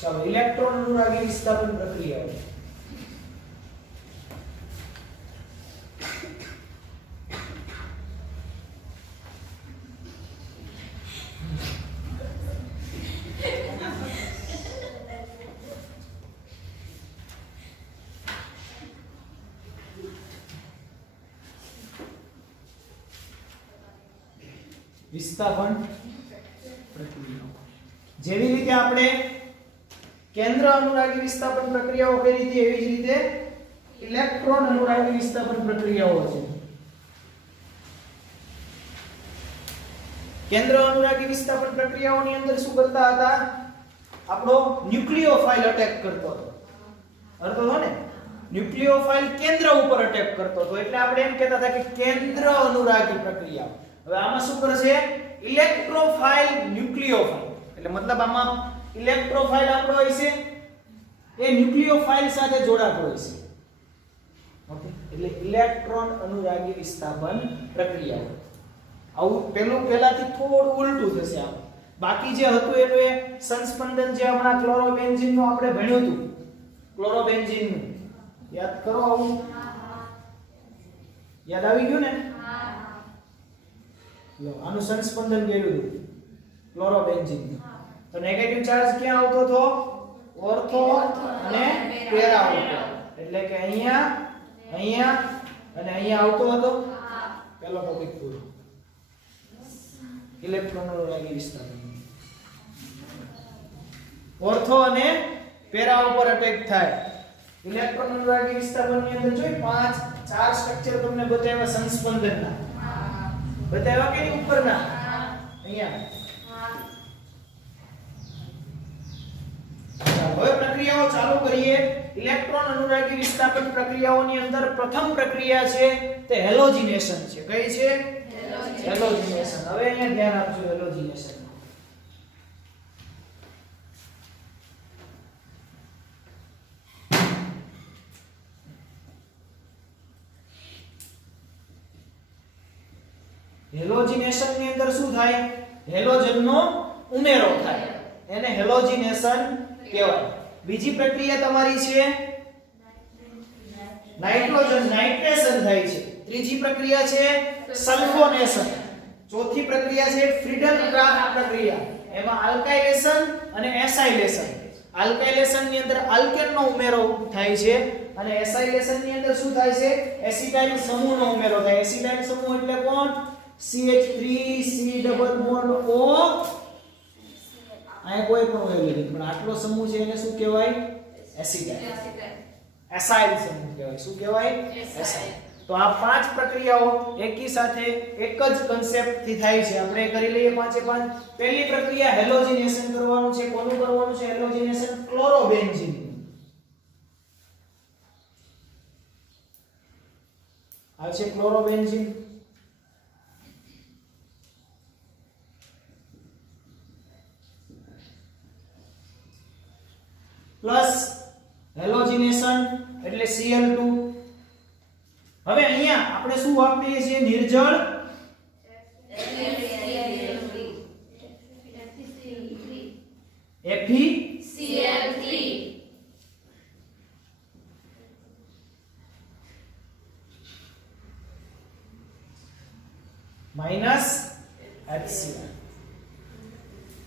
ચાલો ઇલેક્ટ્રોન અનુરાગી વિસ્થાપન પ્રક્રિયાઓ. વિસ્થાપન પ્રક્રિયાઓ જેવી રીતે આપણે કેન્દ્ર અનુરાગી વિસ્થાપન પ્રક્રિયાઓ કરી હતી એવી જ રીતે ઇલેક્ટ્રોન અનુરાગી વિસ્થાપન પ્રક્રિયાઓ છે. કેન્દ્ર અનુરાગી વિસ્થાપન પ્રક્રિયાઓની અંદર શું કરતા હતા? આપણો ન્યુક્લિયોફાઇલ અટેક કરતો હતો. અર્થ હતો ને? ન્યુક્લિયોફાઇલ કેન્દ્ર ઉપર અટેક કરતો હતો એટલે આપણે એમ કહેતા હતા કે કેન્દ્ર અનુરાગી પ્રક્રિયા. હવે આમાં શું કરશે? ઇલેક્ટ્રોફાઇલ ન્યુક્લિયોફાઇલ. એટલે મતલબ આમાં ઇલેક્ટ્રોફાઇલ આપણો હોય છે એ ન્યુક્લિયોફાઇલ સાથે જોડાતો હોય છે. ઓકે, એટલે ઇલેક્ટ્રોન અનુરાગી વિસ્થાપન પ્રક્રિયાઓ. આવું પહેલાથી થોડું ઉલટું થશે. આ બાકી જે હતું એનું એ સંસ્પંદન જે હમણાં ક્લોરોબેન્ઝીન નું આપણે ભણ્યું હતું, ક્લોરોબેન્ઝીન નું યાદ કરો. આવું યાદ આવી ગયું ને? લો, આનું સંસ્પંદન કર્યું હતું ક્લોરોબેન્ઝીન. તો નેગેટિવ ચાર્જ ક્યાં આવતો હતો? ઓર્થો અને પેરા ઉપર. એટલે કે અહીંયા અહીંયા અને અહીંયા આવતો હતો. પહેલો ટોપિક પૂરો. ઇલેક્ટ્રોન અનુરાગી વિસ્થાપન. ઓર્થો અને પેરા ઉપર અટેક થાય. ઇલેક્ટ્રોન અનુરાગી વિસ્થાપનની અંદર જોઈ 4 સ્ટ્રક્ચર તમને બતાવ્યા સંસ્પંદનના. બતાવ્યા કે ઉપરના? અહીંયા. હવે પ્રક્રિયાઓ ચાલુ કરીએ. ઇલેક્ટ્રોન અનુરાગી વિસ્થાપન પ્રક્રિયાઓની અંદર પ્રથમ પ્રક્રિયા છે તે હેલોજિનેશન છે. કઈ છે? હેલોજિનેશન. હવે અહીંયા ધ્યાન આપજો હેલોજિનેશન. હેલોજિનેશન ની અંદર શું થાય? હેલોજનનો ઉમેરો થાય. એને હેલોજિનેશન કહેવાય. બીજી પ્રક્રિયા તમારી છે નાઇટ્રેશન થાય છે. ત્રીજી પ્રક્રિયા છે સલ્ફોનેશન. ચોથી પ્રક્રિયા છે ફ્રીડલ ક્રાફ્ટ પ્રક્રિયા. એમાં આલ્કાઇલેશન અને એસાઇલેશન. આલ્કાઇલેશન ની અંદર આલ્કેન નો ઉમેરો થાય છે અને એસાઇલેશન ની અંદર શું થાય છે? એસિટાઇલ સમૂહનો ઉમેરો થાય. એસિટાઇલ સમૂહ એટલે કોણ? CH3 C double bond O. આ કોઈ પણ હોય પણ આટલો સમૂહ છે એને શું કહેવાય? એસિટાઇલ. એસાઇલ સમૂહ કહેવાય. શું કહેવાય? એસાઇલ. તો આ 5 પ્રક્રિયાઓ એકી સાથે એક જ કન્સેપ્ટ થી થાય છે. આપણે કરી લઈએ 5 એ 5. પહેલી પ્રક્રિયા હેલોજિનેશન કરવાનું છે. કોનું કરવાનું છે હેલોજિનેશન? ક્લોરોબેન્ઝીન. આ છે ક્લોરોબેન્ઝીન. પ્લસ હેલોજિનેશન એટલે Cl2. હવે અહીંયા આપણે શું વાપરીએ છીએ? નિર્જળ FeCl3 માઈનસ HCl.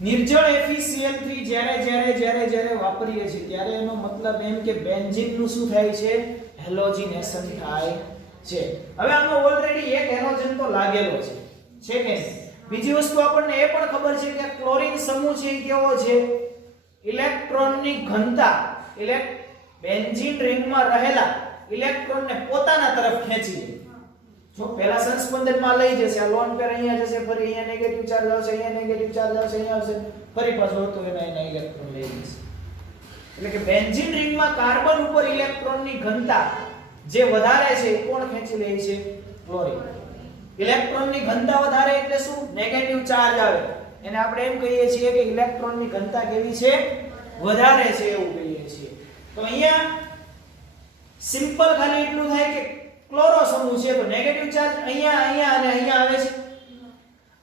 નિર્જળ FeCl3 જ્યારે વાપરીએ છીએ ત્યારે એનો મતલબ એમ કે બેન્ઝીન નું શું થાય છે? હેલોજિનેશન થાય છે. હવે આમાં ઓલરેડી એક હેલોજન તો લાગેલો છે કે નહીં? બીજી વસ્તુ આપણને એ પણ ખબર છે કે ક્લોરીન સમૂહ છે એ કેવો છે? ઇલેક્ટ્રોનની ઘનતા બેન્ઝીન રિંગમાં રહેલા ઇલેક્ટ્રોનને પોતાના તરફ ખેંચી લે. જો પહેલા સંસ્પંદનમાં લઈ જશે, આ લોન પેર અહીંયા જશે, ફરી અહીંયા નેગેટિવ ચાર્જ આવશે, અહીંયા નેગેટિવ ચાર્જ આવશે, અહીંયા આવશે, ફરી પાછો હતો એના ઇલેક્ટ્રોન લઈ જશે. એટલે કે બેન્ઝીન રિંગમાં કાર્બન ઉપર ઇલેક્ટ્રોનની ઘનતા જે વધારે છે એ કોણ ખેંચી લે છે? ક્લોરીન. ઇલેક્ટ્રોનની ઘનતા વધારે એટલે શું? નેગેટિવ ચાર્જ આવે. એને આપણે એમ કહીએ છીએ કે ઇલેક્ટ્રોનની ઘનતા કેવી છે? વધારે છે એવું કહીએ છીએ. તો અહીંયા સિમ્પલ ખાલી એટલું થાય કે ક્લોરો સમૂહ છે તો નેગેટિવ ચાર્જ અહીંયા અને અહીંયા આવે છે.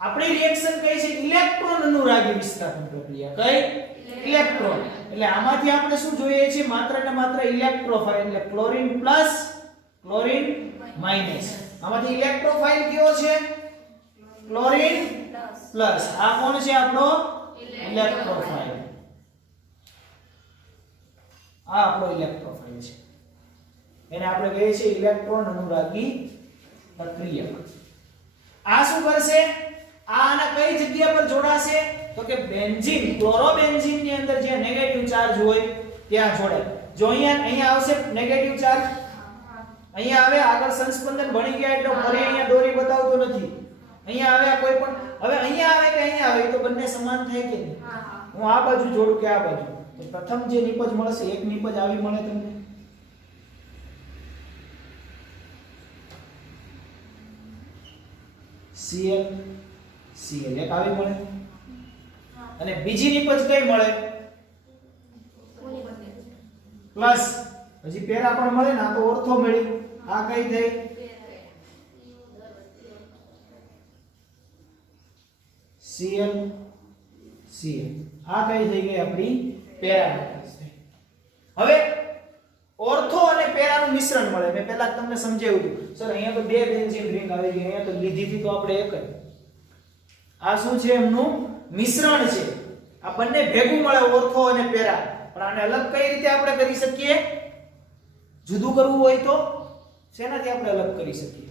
આપણી રિએક્શન કઈ છે? ઇલેક્ટ્રોન અનુરાગી વિસ્થાપન પ્રક્રિયા. કઈ? ઇલેક્ટ્રોન. એટલે આમાંથી આપણે શું જોઈએ છે? માત્ર ને માત્ર ઇલેક્ટ્રોફાઇલ, એટલે ક્લોરીન પ્લસ ક્લોરીન માઈનસ. આમાંથી ઇલેક્ટ્રોફાઇલ કયો છે? Chlorine plus. આ કોણ છે આપણો? ઇલેક્ટ્રોફાઇલ. આ આપણો ઇલેક્ટ્રોફાઇલ છે. એને આપણે કહીએ છીએ ઇલેક્ટ્રોન અનુરાગી પ્રક્રિયા. આ શું કરશે? આ આના કઈ જગ્યા પર જોડાશે? તો કે બેન્ઝીન, ક્લોરોબેન્ઝીન ની અંદર જે નેગેટિવ ચાર્જ હોય ત્યાં જોડાય. જો અહીંયા આવશે નેગેટિવ ચાર્જ, અહીંયા આવે આગળ સંસ્પંદન ભણી ગયા એટલે ફરી અહીંયા દોરી બતાવતો નથી. અહીંયા આવે કોઈ પણ, હવે અહીંયા આવે કે અહીંયા આવે તો બંને સમાન થાય કે નહીં? હું આ બાજુ જોડું કે આ બાજુ, તો પ્રથમ જે નિપજ મળશે એક નિપજ આવી મળે તમને. Cl Cl એક આવી મળે અને બીજી નિપજ કઈ મળે? પ્લસ. હજી પેરા પણ મળે ને, આ તો ઓર્થો મળી. આ કઈ થઈ? Cl Cl. આ કઈ થઈ ગઈ? આપણી પેરા. હવે ઓર્થો અને પેરાનું મિશ્રણ મળે. મેં પહેલા તમને સમજાવ્યું હતું સર, અહીંયા તો બે બેન્ઝીન રિંગ આવી ગઈ, અહીંયા તો લીધી હતી તો આપણે એક જ. આ શું છે? એમનું મિશ્રણ છે. આ બંને ભેગું મળે ઓર્થો અને પેરા. પણ આને અલગ કઈ રીતે આપણે કરી શકીએ? જુદું કરવું હોય તો શેનાથી આપણે અલગ કરી શકીએ?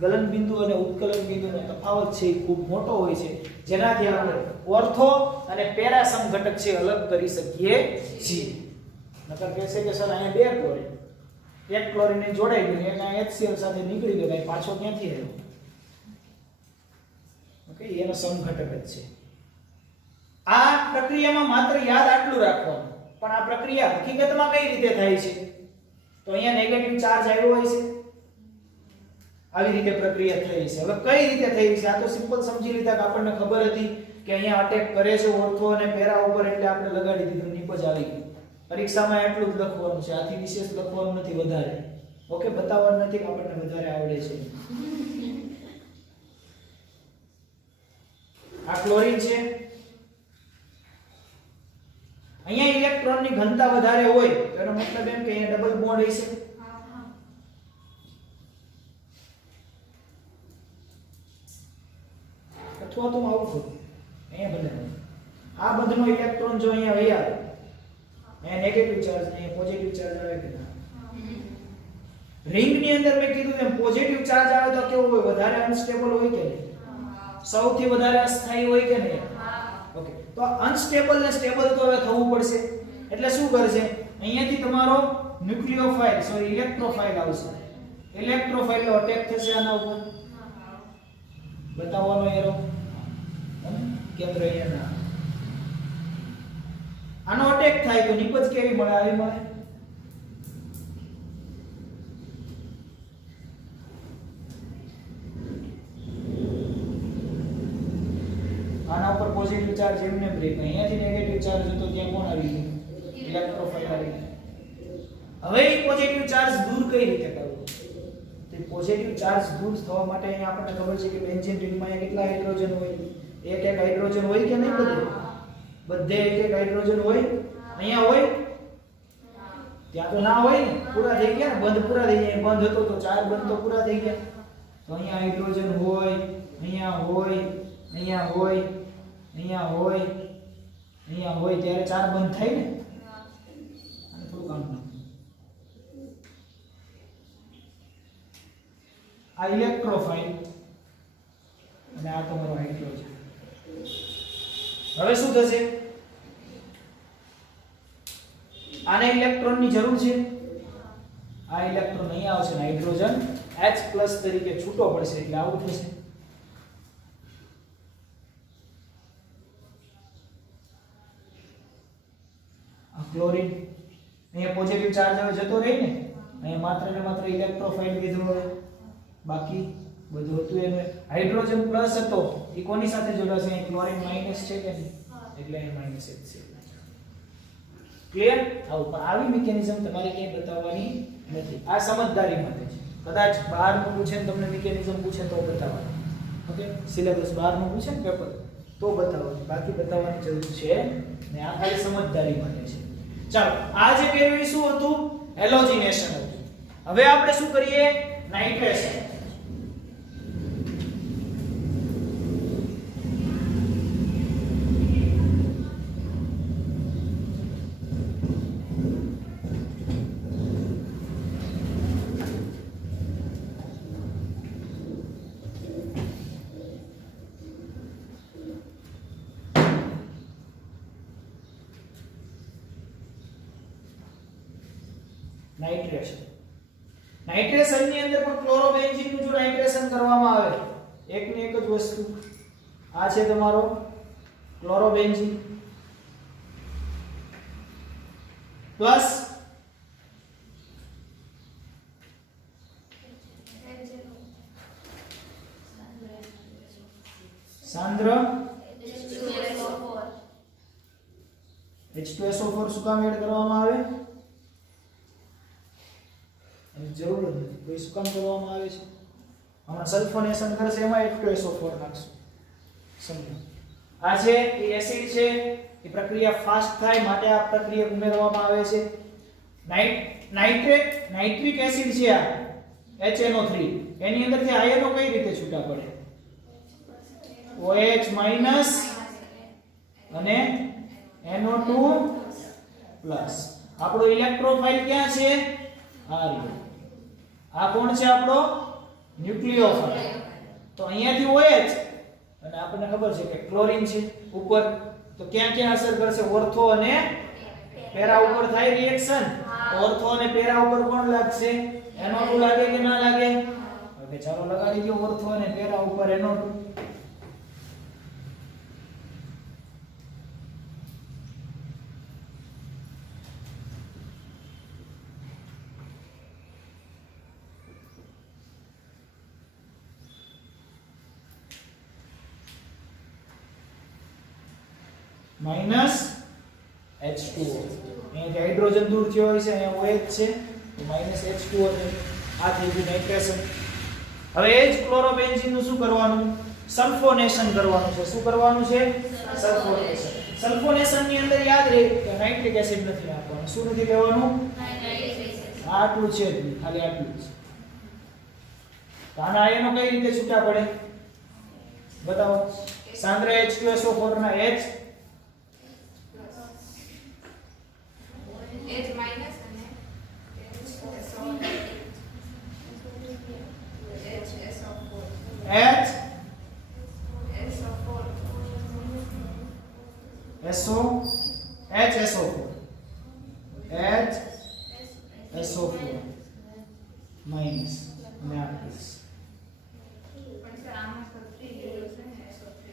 ગલન બિંદુ અને ઉત્કલન બિંદુનો તફાવત છે એ ખૂબ મોટો હોય છે, જેનાથી આપણે ઓર્થો અને પેરા સમઘટક છે અલગ કરી શકીએ છીએ. નકર કહેશે કે સર અહીંયા બે ક્લોરીન, એક ક્લોરીન જોડાઈ ગયું, એક આ HCl સાથે નીકળી ગયો, ભાઈ પાછો ક્યાંથી આવ્યો? ઓકે, એનો સમઘટક જ છે. આ પ્રક્રિયામાં માત્ર યાદ આટલું રાખવાનું, પણ આ પ્રક્રિયા હકીકતમાં કઈ રીતે થાય છે? તો અહીંયા નેગેટિવ ચાર્જ આવ્યો હોય છે, આવી રીતે પ્રક્રિયા થઈ છે. હવે કઈ રીતે થઈ છે? આ તો સિમ્પલ સમજી લીધા કે આપણને ખબર હતી કે અહીંયા અટેક કરે છે ઓર્થો અને પેરા ઉપર, એટલે આપણે લગાડી દીધું, નિપજ આવી ગઈ. પરીક્ષામાં એટલું જ લખવાનું છે, આથી વિશેષ લખવાનું નથી વધારે. ઓકે, બતાવવાનું નથી કે આપણને વધારે આવડે છે. આ ક્લોરીન છે. અહીંયા ઇલેક્ટ્રોનની ઘનતા વધારે હોય તો એનો મતલબ એમ કે અહીંયા ડબલ બોન્ડ હશે. અથવા તો આવું થયું અહીંયા બને. આ બધનો ઇલેક્ટ્રોન જો અહીંયા વહી આવે, અહીંયા નેગેટિવ ચાર્જ ને પોઝિટિવ ચાર્જ આવે કે ના? રિંગ ની અંદર મેં કીધું એમ પોઝિટિવ ચાર્જ આવે તો કેવું હોય? વધારે અનસ્ટેબલ હોય કે નહીં? સૌથી વધારે અસ્થાયી હોય કે નહીં? ઓકે, તો અનસ્ટેબલ ને સ્ટેબલ તો હવે થવું પડશે. એટલે શું કરશે? અહીંયાથી તમારો ન્યુક્લિયોફાઇલ, સોરી ઇલેક્ટ્રોફાઇલ આવશે. ઇલેક્ટ્રોફાઇલ નો અટેક થશે આના ઉપર. બતાવવાનો એરો કેન્દ્ર અહીંયા. આનો અટેક થાય તો નિપજ કેવી મળે? આવી મળે. આના ઉપર પોઝિટિવ ચાર્જ એમને બ્રેક, અહીંયાથી નેગેટિવ ચાર્જ હતો ત્યાં કોણ આવી ગયું? ઇલેક્ટ્રોફાઇલ આવી ગયું. હવે એ પોઝિટિવ ચાર્જ દૂર કઈ રીતે કરવો? તો પોઝિટિવ ચાર્જ દૂર થવા માટે અહીંયા આપણને ખબર છે કે બેન્ઝીન રિંગમાં કેટલા હાઇડ્રોજન હોય? એક એક હાઇડ્રોજન હોય કે નહીં? બધે એક એક હાઇડ્રોજન હોય. અહીંયા હોય? ત્યાં તો ના હોય ને, પૂરા થઈ ગયા ને, બંધ પૂરા થઈ ગયા. બંધ હતો તો ચાર બંધ તો પૂરા થઈ ગયા. તો અહીંયા હાઇડ્રોજન હોય, અહીંયા હોય, અહીંયા હોય, અહીંયા હોય, અહીંયા હોય, ત્યારે ચાર બંધ થાય ને. અને થોડું કામ ના, આ ઇલેક્ટ્રોફાઇલ અને આ તમારો હાઇડ્રોજન. હવે શું થશે? આને ઇલેક્ટ્રોનની જરૂર છે. આ ઇલેક્ટ્રોન અહીંયા આવશે ને હાઇડ્રોજન H+ તરીકે છૂટો પડશે, એટલે આવું થશે. આ ક્લોરીન અહીંયા પોઝિટિવ ચાર્જ હવે જતો રહે ને, અહીંયા માત્ર ને માત્ર ઇલેક્ટ્રોફાઇલ કીધું હવે, બાકી બધું હતું એને. હાઇડ્રોજન પ્લસ હતો એ કોની સાથે જોડાશે? અહીં ક્લોરીન માઈનસ છે કે નહીં? એટલે અહીં માઈનસ જ છે. ક્લિયર? આવું પણ આવી મિકેનિઝમ તમારે ક્યાંય બતાવવાની નથી. આ સમજદારી માટે છે. કદાચ 12 નું પૂછે ને તમને મિકેનિઝમ પૂછે તો બતાવવાની. ઓકે, સિલેબસ 12 નું પૂછે ને પેપર તો બતાવવાની, બાકી બતાવવાની જરૂર છે ને. આ ખાલી સમજદારી માટે છે. ચાલો આ જે કર્યું એ શું હતું હેલોજિનેશન હતું હવે આપણે શું કરીએ નાઇટ્રેશન નાઇટ્રેશન નાઇટ્રેશન ની અંદર પણ ક્લોરોબેન્ઝીન નું જો નાઇટ્રેશન કરવામાં આવે એક ને એક જ વસ્તુ આ છે તમારો ક્લોરોબેન્ઝીન પ્લસ સાંદ્ર H2SO4 શું કામ એડ કરવામાં આવે જરૂર નથી કોઈ શું કામ કરવામાં આવે છે હમણાં સલ્ફોનેશન કરશે એમાં H2SO4 નાખશું સમજો આ છે એ એસિડ છે એ પ્રક્રિયા ફાસ્ટ થાય માટે આ પ્રક્રિયા ઉમેરવામાં આવે છે નાઇટ્રિક એસિડ છે આ HNO3 એની અંદરથી આયનો કઈ રીતે છૂટા પડે OH માઈનસ અને NO2 પ્લસ આપણો ઇલેક્ટ્રોફાઇલ ક્યાં છે આ રહ્યો આ કોણ છે આપણો ન્યુક્લિયોફાઇલ તો અહીંયાથી OH અને આપણને ખબર છે કે ક્લોરીન છે ઉપર તો ક્યાં ક્યાં અસર કરશે ઓર્થો અને પેરા ઉપર થાય રિએક્શન ઓર્થો અને પેરા ઉપર કોણ લાગશે NO2 લાગે કે ના લાગે ઓકે ચાલો લગાડી દો ઓર્થો અને પેરા ઉપર NO2 માઈનસ H2O અહીં હાઇડ્રોજન દૂર થયો હોય છે અહીંયા OH છે તો માઈનસ H2O છે આ થઈ ગયું નાઇટ્રેશન હવે એ જ ક્લોરોબેન્ઝીન નું શું કરવાનું સલ્ફોનેશન કરવાનું છે શું કરવાનું છે સલ્ફોનેશન સલ્ફોનેશન ની અંદર યાદ રહે કે નાઇટ્રિક એસિડ નથી નાખવાનું શું નથી લેવાનું આટલું છે ખાલી આટલું છે તો આના આયનો કઈ રીતે છૂટા પડે બતાવો સાંદ્ર H2SO4 ના H H minus અને HSO4 minus અને આ પ્લસ પણ સર આમાં તો 3 જેવું છે ને SO3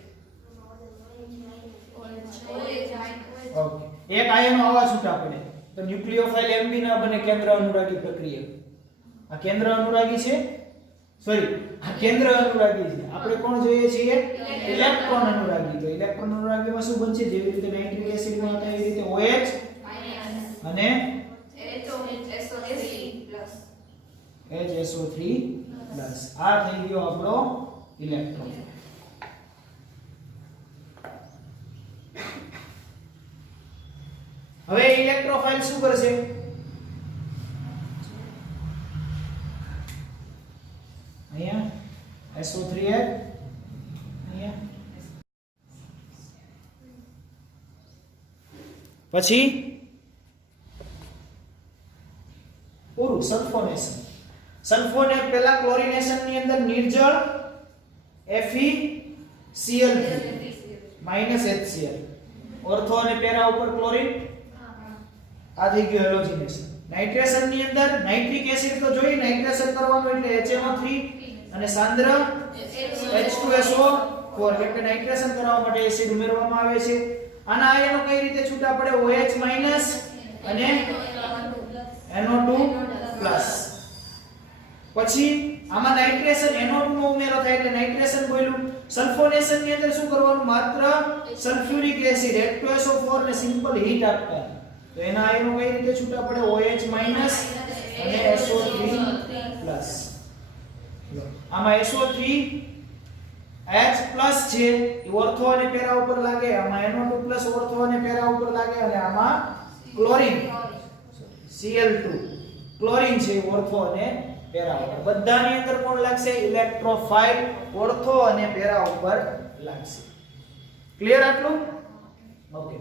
ઓકે એક આયનો આવા છૂટા પડે તો ન્યુક્લિયોફાઇલ એમ બી ના બને કેન્દ્ર અનુરાગી પ્રક્રિયા આ કેન્દ્ર અનુરાગી છે સોરી આ કેન્દ્ર અનુરાગી છે આપણે કોણ જોઈએ છીએ ઇલેક્ટ્રોન અનુરાગી તો ઇલેક્ટ્રોન અનુરાગીમાં શું બનશે જેવી રીતે નાઇટ્રિક એસિડ માં હતા એવી રીતે OH અને HSO3 આ થઈ ગયો આપણો ઇલેક્ટ્રોન હવે ઇલેક્ટ્રોફાઇલ શું કરશે અહીંયા SO3 અહીંયા પછી પૂરું સલ્ફોનેશન સલ્ફોને પહેલા ક્લોરિનેશન ની અંદર નિર્જળ FeCl3 HCl ઓર્થો અને પેરા ઉપર ક્લોરીન આ થઈ ગયું હેલોજિનેશન નાઇટ્રેશન ની અંદર નાઇટ્રિક એસિડ તો જોઈએ નાઇટ્રેશન કરવાનું એટલે HNO3 અને સાંદ્ર H2SO4 એટલે નાઇટ્રેશન કરવા માટે એસિડ ઉમેરવામાં આવે છે આના આયનો કઈ રીતે છૂટા પડે OH માઈનસ અને NO2 પ્લસ પછી આમાં નાઇટ્રેશન NO2 નો ઉમેરો થાય એટલે નાઇટ્રેશન બોલ્યું સલ્ફોનેશન ની અંદર શું કરવાનું માત્ર સલ્ફ્યુરિક એસિડ H2SO4 ને સિમ્પલ હીટ આપતા તો એના આયનો કઈ રીતે છૂટા પડે OH માઈનસ અને SO3 પ્લસ આમાં SO3 H પ્લસ છે એ ઓર્થો અને પેરા ઉપર લાગે આમાં NO2 પ્લસ ઓર્થો અને પેરા ઉપર લાગે અને આમાં ક્લોરીન Cl2 ક્લોરીન છે ઓર્થો અને પેરા ઉપર બધાની અંદર કોણ લાગશે ઇલેક્ટ્રોફાઇલ ઓર્થો અને પેરા ઉપર લાગશે ક્લિયર આટલું ઓકે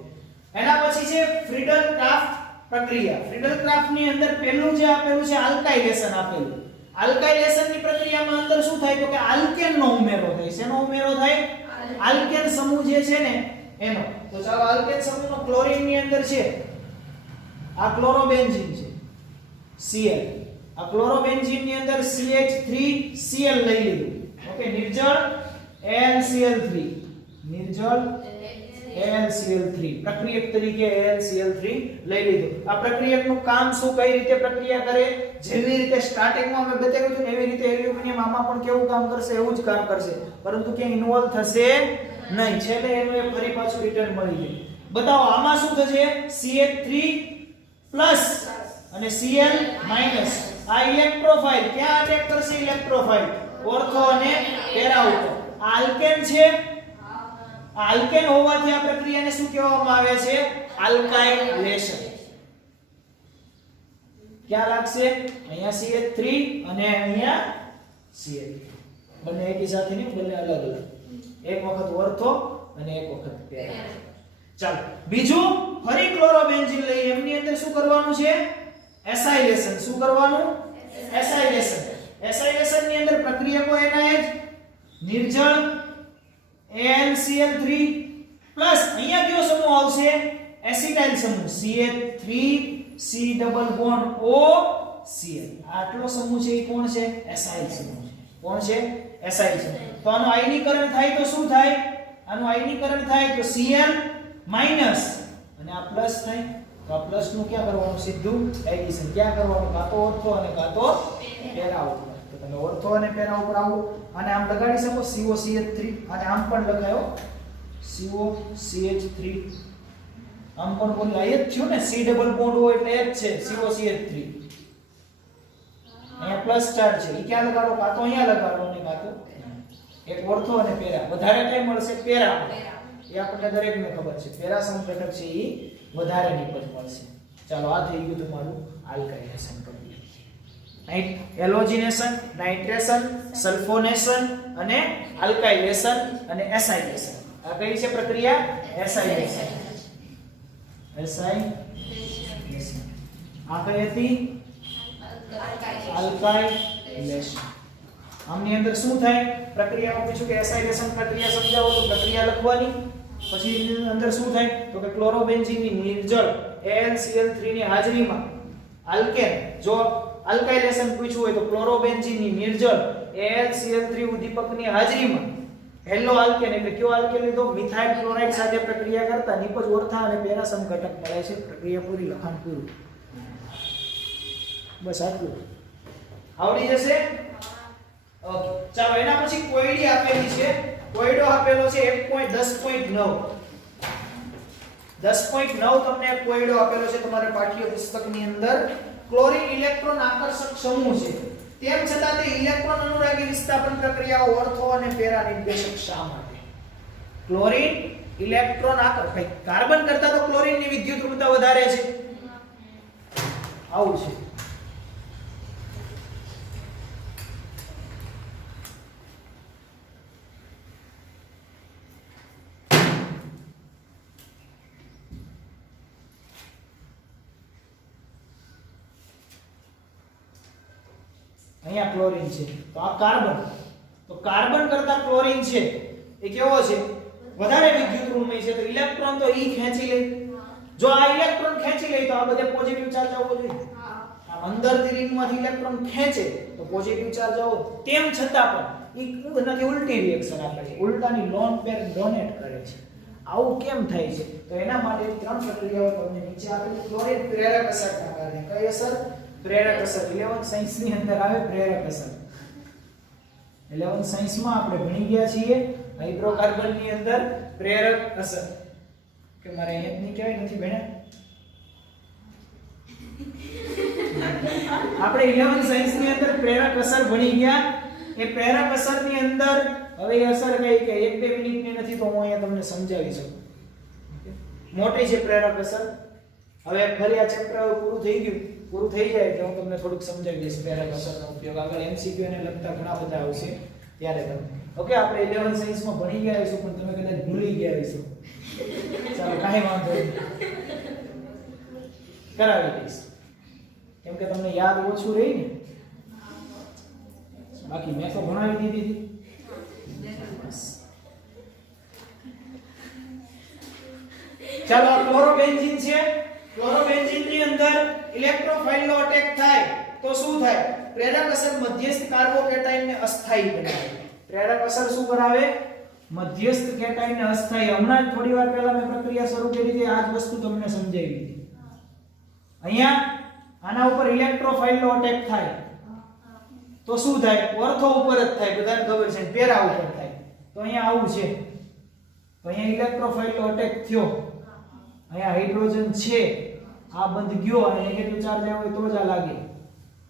એના પછી છે ફ્રીડલ ક્રાફ્ટ પ્રક્રિયા ફ્રીડલ ક્રાફ્ટ ની અંદર પહેલું જે આપેલું છે આલ્કાઇલેશન આપેલું આલ્કાઇલેશન ની પ્રક્રિયામાં અંદર શું થાય તો કે આલ્કેન નો ઉમેરો થાય શેનો ઉમેરો થાય આલ્કેન સમૂહ જે છે ને એનો તો ચાલો આલ્કેન સમૂહનો ક્લોરીન ની અંદર છે આ ક્લોરોબેન્ઝીન છે Cl આ ક્લોરોબેન્ઝીન ની અંદર CH3Cl લઈ લીધું ઓકે નિર્જળ AlCl3 નિર્જળ AlCl3 પ્રક્રિયક તરીકે AlCl3 લઈ લીધું આ પ્રક્રિયકનું કામ શું કઈ રીતે પ્રક્રિયા કરે જેવી રીતે સ્ટાર્ટિંગમાં અમે બતાવ્યું હતું એવી રીતે એલ્યુમિનિયમ આમાં પણ કેવું કામ કરશે એવું જ કામ કરશે પરંતુ કે ઇન્વોલ્વ થશે નહીં છેલ્લે એનું એક ફરી પાછું રિટર્ન મળી જાય બતાવો આમાં શું થશે CH3 પ્લસ અને Cl માઈનસ આ ઇલેક્ટ્રોફાઇલ ક્યાં અટેક કરશે ઇલેક્ટ્રોફાઇલ ઓર્થો અને પેરા ઉપર આ આલ્કેન છે આલ્કેન હોવાથી આ પ્રક્રિયાને શું કહેવામાં આવે છે આલ્કાઇલેશન ક્યાં લાગશે અહીંયા CH3 અને અહીંયા Cl બંને એકી સાથે નહીં બંને અલગ અલગ એક વખત ઓર્થો અને એક વખત પેરા ચાલો બીજું ફરી ક્લોરોબેન્ઝીન લઈ એમની અંદર શું કરવાનું છે એસાઇલેશન શું કરવાનું એસાઇલેશન ની અંદર પ્રક્રિયકો એના જ નિર્જળ AlCl3 પ્લસ અહીંયા કયો સમૂહ આવશે એસિટાઇલ સમૂહ CH3 C double bond O Cl આટલો સમૂહ છે એ કોણ છે એસાઇલ સમૂહ છે કોણ છે એસાઇલ સમૂહ તો આનું આયનીકરણ થાય તો શું થાય આનું આયનીકરણ થાય તો Cl માઈનસ અને આ પ્લસ થાય તો આ પ્લસ નું ક્યાં કરવાનું સીધું એડિશન ક્યાં કરવાનું કાં તો ઓર્થો અને કાં તો પેરા ઉપર તો તમે ઓર્થો અને પેરા ઉપર આવો અને આમ લગાડી શકો COCH3 અને આમ પણ લગાયો COCH3 આમ પણ બોલ આ જ થયું ને C ડબલ બોન્ડ હોય એટલે એ જ છે COCH3 અહીંયા પ્લસ ચાર્જ છે ઈ ક્યાં લગાડો કાં તો અહીંયા લગાડો અને કાં તો એક ઓર્થો અને પેરા વધારે ટાઈમ મળશે પેરા એ આપણને દરેકને ખબર છે પેરા સંઘટક છે ઈ વધારે નિપજ મળશે ચાલો આ થઈ ગયું તમારું આલ્કાઇલેશન રાઈટ હેલોજિનેશન નાઇટ્રેશન સલ્ફોનેશન અને આલ્કાઇલેશન અને એસાઇલેશન આ કઈ છે પ્રક્રિયા એસાઇલેશન આ કઈ હતી આલ્કાઇલેશન આમની અંદર શું થાય પ્રક્રિયામાં પૂછ્યું કે એસાઇલેશન પ્રક્રિયા સમજાવો તો પ્રક્રિયા લખવાની પછી એની અંદર શું થાય તો કે ક્લોરોબેન્ઝીન ની નિર્જળ AlCl3 ની હાજરીમાં આલ્કેન જો આલ્કાઇલેશન પૂછ્યું હોય તો ક્લોરોબેન્ઝીન ની નિર્જળ AlCl3 ઉદ્દીપકની હાજરીમાં હેલો આલ્કેન એટલે કયો આલ્કેન લીધો મિથાઇલ ક્લોરાઇડ સાથે પ્રક્રિયા કરતા નિપજ ઓર્થા અને પેરા સમઘટક મળે છે પ્રક્રિયા પૂરી લખાણ પૂરું બસ આટલું આવડી જશે ઓકે ચાલો એના પછી કોયડી આપેલી છે કોયડો આપેલો છે 1.10.9 10.9 તમને કોયડો આપેલો છે તમારા પાઠ્ય પુસ્તકની અંદર ક્લોરીન ઇલેક્ટ્રોન આકર્ષક સમૂહ છે તેમ છતાં તે ઇલેક્ટ્રોન અનુરાગી વિસ્થાપન પ્રક્રિયાઓ ઓર્થો અને પેરા નિર્દેશક શા માટે ક્લોરીન ઇલેક્ટ્રોન આકર્ષક કાર્બન કરતા તો ક્લોરીનની વિદ્યુત ઋણતા વધારે છે આવું છે અહીંયા ક્લોરીન છે તો આ કાર્બન કરતા ક્લોરીન છે એ કેવો છે વધારે વિદ્યુત ઋણમય છે તો ઇલેક્ટ્રોન તો ઈ ખેંચી લે જો આ ઇલેક્ટ્રોન ખેંચી લે તો આ બધે પોઝિટિવ ચાર્જ આવવો જોઈએ આ અંદરથી રિંગમાંથી ઇલેક્ટ્રોન ખેંચે તો પોઝિટિવ ચાર્જ આવો તેમ છતાં પણ ઈ એનાથી ઉલટી રિએક્શન આપે છે ઉલટાની લોન પેર ડોનેટ કરે છે આવું કેમ થાય છે તો એના માટે ત્રણ પ્રક્રિયાઓ તમને નીચે આપેલી ક્લોરીન પ્રેરક અસરના કારણે કઈ અસર પ્રેરક અસર 11th સાયન્સ ની અંદર આવે પ્રેરક અસર 11th સાયન્સ માં આપણે ભણી ગયા છીએ હાઇડ્રોકાર્બન ની અંદર પ્રેરક અસર કે મારે અહીંયા ની કહેવાય નથી ભણ્યા આપણે 11th સાયન્સ ની અંદર પ્રેરક અસર ભણી ગયા એ પ્રેરક અસર ની અંદર હવે એ અસર કઈ કે 1-2 મિનિટ ની નથી તો હું અહીંયા તમને સમજાવી શકું મોટી છે પ્રેરક અસર હવે ફરી આ ચેપ્ટર પૂરું થઈ ગયું, પૂરું થઈ જાય એટલે હું તમને થોડુંક સમજાવી દઈશ પેરેલલ અસરનો ઉપયોગ. આગળ MCQ ને લગતા ઘણા બધા આવશે ત્યારે તમને. ઓકે, આપણે 11 સાયન્સમાં ભણી ગયા હશું પણ તમે કદાચ ભૂલી ગયા હશો. ચાલો કાંઈ વાંધો નહીં, કરાવી દઈશ કેમ કે તમને યાદ ઓછું રહી ને. બાકી મેં તો ભણાવી દીધી હતી. ચાલો ક્લોરોબેન્ઝીન છે. ક્લોરોબેન્ઝીન ની અંદર ઇલેક્ટ્રોફાઇલનો અટેક થાય તો શું થાય? પ્રેરક અસર મધ્યસ્થ કાર્બોકેટાઇન ને અસ્થાયી બનાવે. પ્રેરક અસર શું કરાવે? મધ્યસ્થ કેટાઇન ને અસ્થાયી. હમણાં જ થોડી વાર પહેલા મેં પ્રક્રિયા શરૂ કરી હતી, આ જ વસ્તુ તમને સમજાવી દીધી. અહીંયા આના ઉપર ઇલેક્ટ્રોફાઇલનો અટેક થાય તો શું થાય? ઓર્થો ઉપર જ થાય, બધાને ખબર છે, પેરા ઉપર થાય. તો અહીંયા આવું છે, તો અહીંયા ઇલેક્ટ્રોફાઇલનો અટેક થયો, અહીંયા હાઇડ્રોજન છે, આ બંધ ગયો અને નેગેટિવ ચાર્જ આવ્યો તો જ આ લાગે.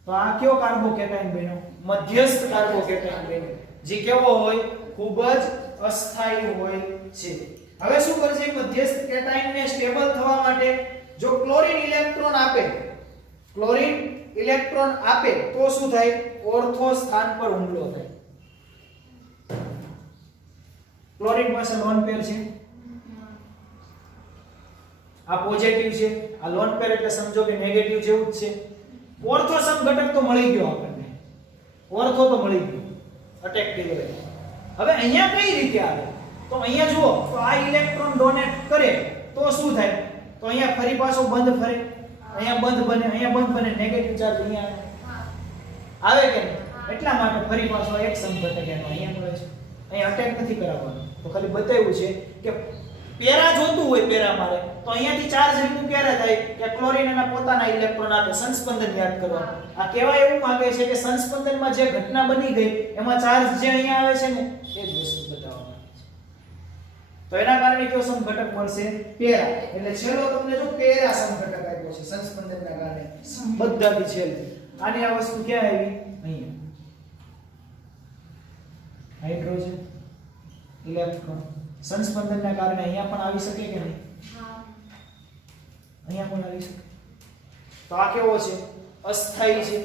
તો આ કયો કાર્બોકેટાઇન બન્યો? મધ્યસ્થ કાર્બોકેટાઇન બન્યો, જે કેવો હોય? ખૂબ જ અસ્થાયી હોય છે. હવે શું કરશે? મધ્યસ્થ કેટાઇનને સ્ટેબલ થવા માટે જો ક્લોરીન ઇલેક્ટ્રોન આપે, ક્લોરીન ઇલેક્ટ્રોન આપે તો શું થાય? ઓર્થો સ્થાન પર હુમલો થાય. ક્લોરીન પાસે લોન પેર છે, આ પોઝિટિવ છે, આ લોન પેર એટલે સમજો કે નેગેટિવ જેવું જ છે. ઓર્થો સમઘટક તો મળી ગયો આપણને, ઓર્થો તો મળી ગયો, અટેક કર્યો. હવે અહીંયા કઈ રીતે આવે? તો અહીંયા જુઓ, તો આ ઇલેક્ટ્રોન ડોનેટ કરે તો શું થાય? તો અહીંયા ફરી પાછો બંધ ફરે, અહીંયા બંધ બને, અહીંયા બંધ બને, નેગેટિવ ચાર્જ અહીંયા આવે કે નહીં? એટલા માટે ફરી પાછો એક સમઘટક એનો અહીંયા મળે છે. અહીંયા અટેક નથી કરાવવાનો, તો ખાલી બતાવ્યું છે કે પેરા જોતું હોય, પેરા મારે તો અહીંયાથી ચાર્જ રીતું ક્યારે થાય કે ક્લોરીન એના પોતાના ઇલેક્ટ્રોન આપે. સંસ્પંદન યાદ કરવાનું. આ કહેવાય એવું માંગે છે કે સંસ્પંદનમાં જે ઘટના બની ગઈ એમાં ચાર્જ જે અહીંયા આવે છે ને એ જ વસ્તુ બતાવવામાં આવે છે. તો એના કારણે કયો સમઘટક મળશે? પેરા. એટલે છેલ્લો તમને જો પેરા સમઘટક આપ્યો છે સંસ્પંદનના કારણે, બધાથી છેલ્લે. આની આ વસ્તુ ક્યાં આવી? અહીંયા. હાઇડ્રોજન ઇલેક્ટ્રોન સંસ્પંદનના કારણે અહીંયા પણ આવી શકે કે નહીં? અહીંયા પણ આવી શકે. તો આ કેવો છે? અસ્થાયી છે.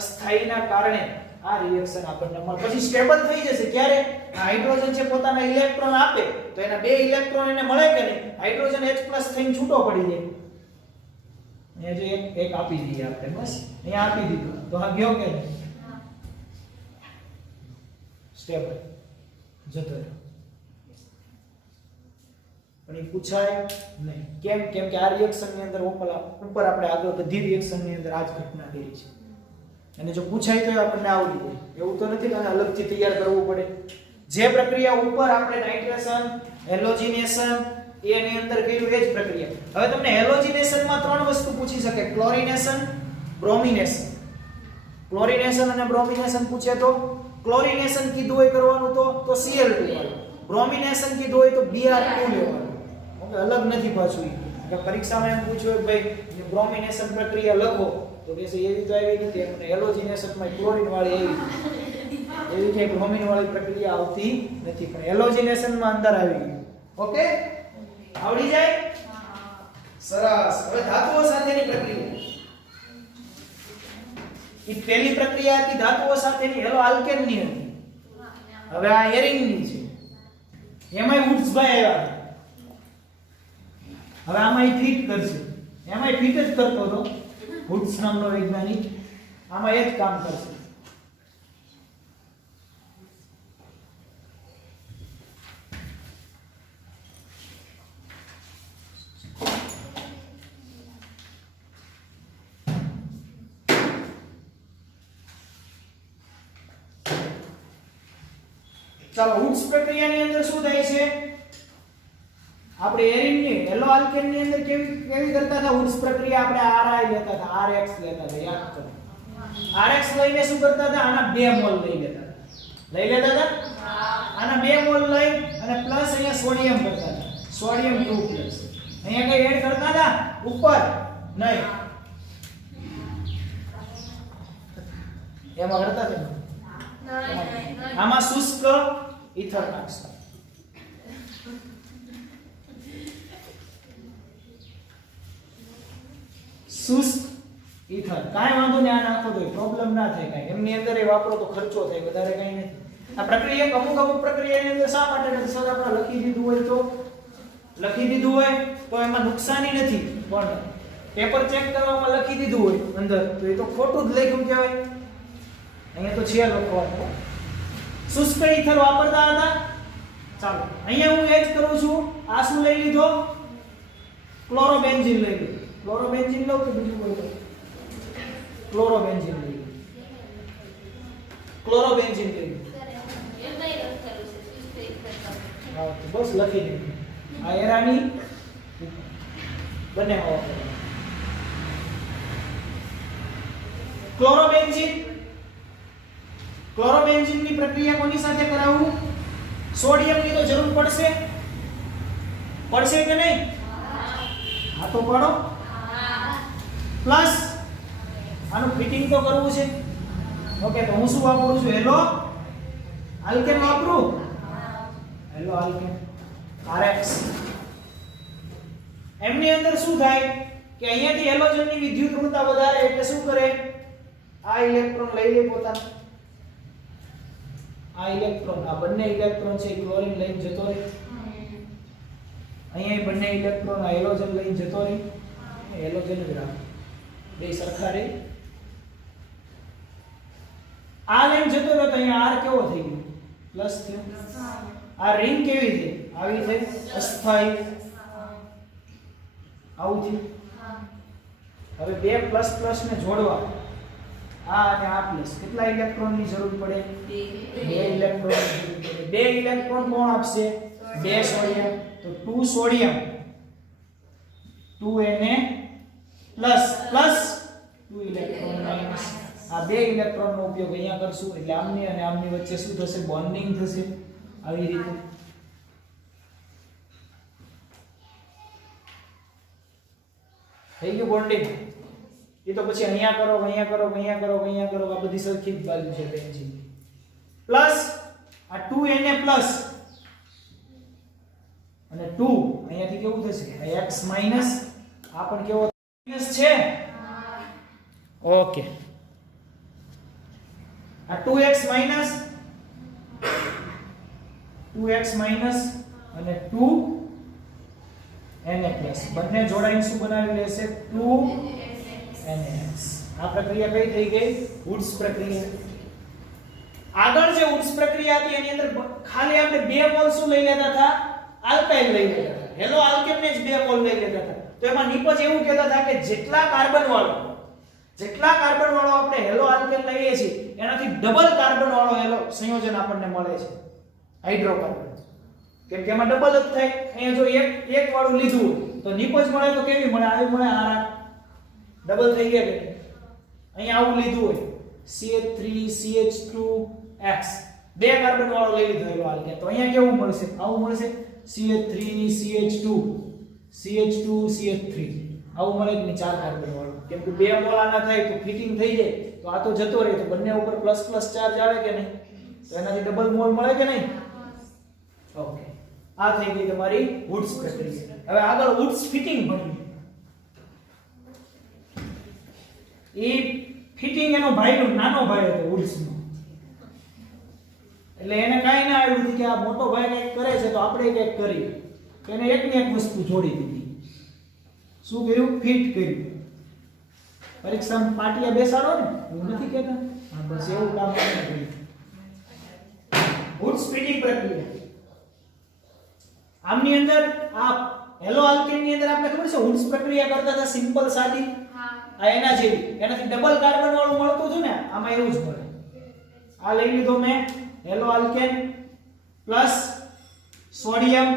અસ્થાયીના કારણે આ રિએક્શન આપણને મળે. પછી સ્ટેબલ થઈ જશે ક્યારે? હાઇડ્રોજન છે પોતાના ઇલેક્ટ્રોન આપે તો એના બે ઇલેક્ટ્રોન એને મળે કે નહીં? હાઇડ્રોજન H+ થઈને છૂટો પડી જાય. અહીંયા જો એક આપી દઈએ આપણે, બસ અહીંયા આપી દીધું તો આ ગયો કે નહીં? સ્ટેબલ જતો રહ્યો. પણ એ પૂછાય નહીં. કેમ? કેમ કે આ રિએક્શન ની અંદર ઉપર આપણે આગળ બધી રિએક્શન ની અંદર આ જ ઘટના કરી છે. અને જો પૂછાય તો આપણને આવડી જાય. એવું તો નથી કે અલગથી તૈયાર કરવું પડે. જે પ્રક્રિયા ઉપર આપણે નાઇટ્રેશન, હેલોજિનેશન એની અંદર કર્યું એ જ પ્રક્રિયા. હવે તમને હેલોજિનેશનમાં ત્રણ વસ્તુ પૂછી શકે: ક્લોરિનેશન, બ્રોમિનેશન. ક્લોરિનેશન અને બ્રોમિનેશન પૂછે તો ક્લોરિનેશન કીધું હોય કરવાનું તો Cl2 વાળું. બ્રોમિનેશન કીધું હોય તો Br2 લેવાનું. ઓકે, અલગ નથી પાછું. કે પરીક્ષામાં એમ પૂછ્યું કે ભાઈ બ્રોમિનેશન પ્રક્રિયા લખો તો કે છે એવી તો આવી નથી. એમને હેલોજિનેશનમાં ક્લોરીન વાળી એવી કે બ્રોમિન વાળી પ્રક્રિયા આવતી નથી, પણ હેલોજિનેશનમાં અંદર આવી ગયું. ઓકે, આવડી જાય? સરસ. હવે ધાતુઓ સાથેની પ્રક્રિયા. એ પહેલી પ્રક્રિયા હતી ધાતુઓ સાથેની, હેલો આલ્કેનની હતી. હવે આ એરિનની છે. એમાંય વુડ્સભાઈ આવ્યા. હવે આમાં ફિટ કરશે. એમાંય ફિટ જ કરતો હતો વુડ્સ નામનો વૈજ્ઞાનિક. આમાં એ જ કામ કરશે. ચાલો, વુડ્સ પ્રક્રિયાની અંદર શું થાય છે? આપણે એરિનની હેલો આલ્કેનની અંદર કેવી કરતા હતા વુડ્સ પ્રક્રિયા? આપણે RI લેતા હતા, RX લેતા હતા. યાદ કરો, RX લઈને શું કરતા હતા? આના 2 મોલ લઈ લેતા હતા. લઈ લેતા હતા? આના 2 મોલ લઈ અને પ્લસ અહીંયા સોડિયમ કરતા હતા. સોડિયમ 2+. અહીંયા કઈ એડ કરતા હતા? ઉપર નહીં, એમાં કરતા હતા. આમાં શુષ્ક ઈથર નાખતા. શુષ્ક ઈથર. કાંઈ વાંધો નહીં, આ નાખો તો પ્રોબ્લેમ ના થાય કાંઈ. એમની અંદર એ વાપરો તો ખર્ચો થાય, વધારે કાંઈ નથી. આ પ્રક્રિયા અમુક પ્રક્રિયાની અંદર શા માટે નથી? સર આપણે લખી દીધું હોય તો એમાં નુકસાની નથી, પણ પેપર ચેક કરવામાં લખી દીધું હોય અંદર તો એ તો ખોટું જ લખ્યું કહેવાય. અહીંયા તો છે લખવાનું. શુષ્ક ઈથર વાપરતા હતા. ચાલો અહીંયા હું એ જ કરું છું. આ શું લઈ લીધો? ક્લોરોબેન્ઝીન લઈ લીધો. ક્લોરોબેન્ઝીન લઉં કે બીજું કોઈ લઉં? ક્લોરોબેન્ઝીન લઈ લીધું. ક્લોરોબેન્ઝીન લઈ લીધું. હા તો બસ લખી દીધું. આ એરાની બંને વાપરવા. ક્લોરોબેન્ઝીનની પ્રક્રિયા કોની સાથે કરાવવું? સોડિયમની તો જરૂર પડશે કે નહીં? હા તો પાડો. પ્લસ આનું ફિટિંગ તો કરવું છે. ઓકે તો હું શું વાપરું છું? હેલો આલ્કેન વાપરું. Hello alkane RX. એમની અંદર શું થાય કે અહીંયાથી હેલોજનની વિદ્યુત ઋણતા વધારે એટલે શું કરે? આ ઇલેક્ટ્રોન લઈ લે પોતાનો. આ ઇલેક્ટ્રોન, આ બંને ઇલેક્ટ્રોન છે ક્લોરીન લઈને જતો રહે. અહીંયા બંને ઇલેક્ટ્રોન આ હેલોજન લઈને જતો રહે. હેલોજન જ રાખ, બે સરખા રહે. આ લઈને જતો રહ્યો તો અહીંયા R કેવો થઈ ગયો? પ્લસ થયો. આ રિંગ કેવી થઈ? આવી થઈ અસ્થાયી. આવું થયું. હવે બે પ્લસ પ્લસ ને જોડવા, આ અને આ પ્લસ, કેટલા ઇલેક્ટ્રોનની જરૂર પડે? બે ઇલેક્ટ્રોનની જરૂર પડે. બે ઇલેક્ટ્રોન કોણ આપશે? બે સોડિયમ. તો 2 sodium 2Na plus 2 electron minus. આ બે ઇલેક્ટ્રોનનો ઉપયોગ અહીંયા કરશું એટલે આમની અને આમની વચ્ચે શું થશે? બોન્ડિંગ થશે. આવી રીતે થઈ ગયું બોન્ડિંગ. એ તો પછી અહીંયા કરો, અહીંયા કરો, અહીંયા કરો, અહીંયા કરો, આ બધી સરખી જ બાજુ છે બેન્ઝીન. પ્લસ આ 2Na પ્લસ અને 2 અહીંયાથી કેવું થશે? આ x માઈનસ, આ પણ કેવો માઈનસ છે? ઓકે. આ 2x માઈનસ અને 2Na પ્લસ બંને જોડાઈને શું બનાવી લેશે? 2NaX. આ પ્રક્રિયા કઈ થઈ ગઈ? વુડ્સ પ્રક્રિયા. આગળ જે વુડ્સ પ્રક્રિયા હતી એની અંદર ખાલી આપણે બે મોલ શું લઈ લેતા હતા? આલ્કાઇલ લઈ લેતા હતા. હેલો આલ્કેન ને જ બે મોલ લઈ લેતા હતા. તો એમાં નિપજ એવું કહેતા હતા કે જેટલા કાર્બન વાળો આપણે હેલો આલ્કેન લઈએ છીએ એનાથી ડબલ કાર્બન વાળો હેલો સંયોજન આપણને મળે છે, હાઇડ્રોકાર્બન. કેમ કે એમાં ડબલ જ થાય. અહીંયા જો એક વાળું લીધું તો નિપજ મળે તો કેવી મળે? આવી મળે. R ડબલ થઈ ગયા કે અહીંયા આવું લીધું હોય CH3 CH2X, બે કાર્બન વાળો લઈ લીધો હેલો આલ્કેન, તો અહીંયા કેવું મળશે? આવું મળશે. CH3 ની CH2 CH3 આવું મળે કે નહીં? 4 કાર્બન વાળું. કેમ કે બે મોલ આના થાય તો ફિટિંગ થઈ જાય તો આ તો જતો રહે, તો બંને ઉપર પ્લસ પ્લસ ચાર્જ આવે કે નહીં? તો એનાથી ડબલ મોલ મળે કે નહીં? ઓકે. આ થઈ ગઈ તમારી વુડ્સ પ્રક્રિયા. હવે આગળ વુડ્સ ફિટિંગ ભણીએ. એ ફિટિંગ એનો નાનો ભાઈ હતો વુડ્સનો. એટલે એને કાંઈ ના આવ્યું કે આ મોટો ભાઈ કંઈક કરે છે તો આપણે કંઈક કરીએ. એને એકની એક વસ્તુ જોડી દીધી. શું કર્યું? ફિટ કર્યું. પરીક્ષામાં પાટિયા બેસાડો ને, એવું નથી કહેતા? હા બસ એવું કામ કર્યું. વુડ્સ ફિટિંગ પ્રક્રિયા. આમની અંદર આ હેલો આલ્કેન ની અંદર આપણે ખબર છે વુડ્સ પ્રક્રિયા કરતા હતા સિમ્પલ સાદી. આ એના જેવી, એનાથી ડબલ કાર્બન વાળું મળતું હતું ને, આમાં એવું જ મળે. આ લઈ લીધો મેં હેલો આલ્કેન પ્લસ સોડિયમ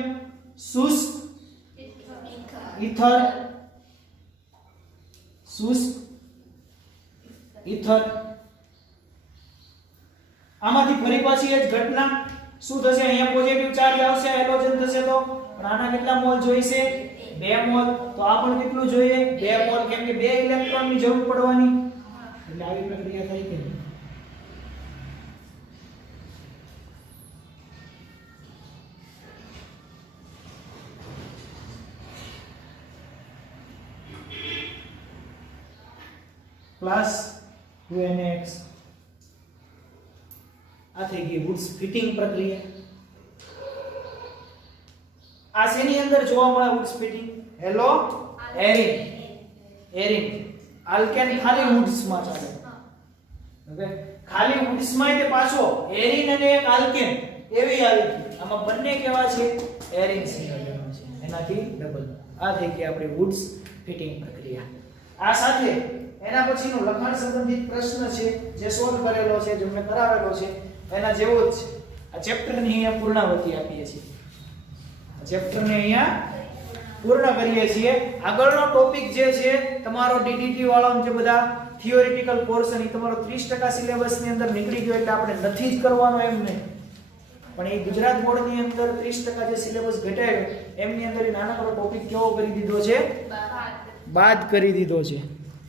શુષ્ક ઈથર આમાંથી ફરી પાછી એ જ ઘટના. શું થશે? અહીંયા પોઝિટિવ ચાર્જ આવશે, હાઇડ્રોજન થશે તો પણ આના કેટલા મોલ જોઈશે? 2 મોલ. તો આ પણ કેટલું જોઈએ? 2 મોલ. કેમ કે 2 ઇલેક્ટ્રોન ની જરૂર પડવાની. એટલે આવી પ્રક્રિયા થઈ ગઈ. Plus 2nx. આ થઈ ગઈ વુડ્સ ફિટિંગ પ્રક્રિયા. આ શેની અંદર જોવા મળે woods fitting? Hello arene. Arene alkane ખાલી વુડ્સ માં ચાલે. ઓકે, ખાલી વુડ્સ માં તે પાછો એરિન અને એક આલ્કેન એવી આવી ગઈ. આમાં બંને કેવા છે? એરિન સંયોજનો છે, એનાથી ડબલ. આ થઈ ગઈ આપણી વુડ્સ ફિટિંગ પ્રક્રિયા. આ સાથે એના પછીનો લખાણ સંબંધિત પ્રશ્ન છે જે સોલ્વ કરેલો છે, જે મેં કરાવેલો છે, એના જેવો જ છે. આ ચેપ્ટરની અહીંયા પૂર્ણાવૃત્તિ આપીએ છીએ. આ ચેપ્ટરને અહીંયા પૂર્ણ કરીએ છીએ. આગળનો ટોપિક જે છે તમારો ડીડીટી વાળાનો જે બધા થિયોરિટિકલ પોર્શન એ તમારો 30% સિલેબસની અંદર નીકળી ગયો, એટલે આપણે નથી જ કરવાનો એમ નહીં. પણ એ ગુજરાત બોર્ડની અંદર 30% જે સિલેબસ ઘટાડ્યો એમની અંદર એ નાનકડો ટોપિક કેવો કરી દીધો છે? બાદ કરી દીધો છે.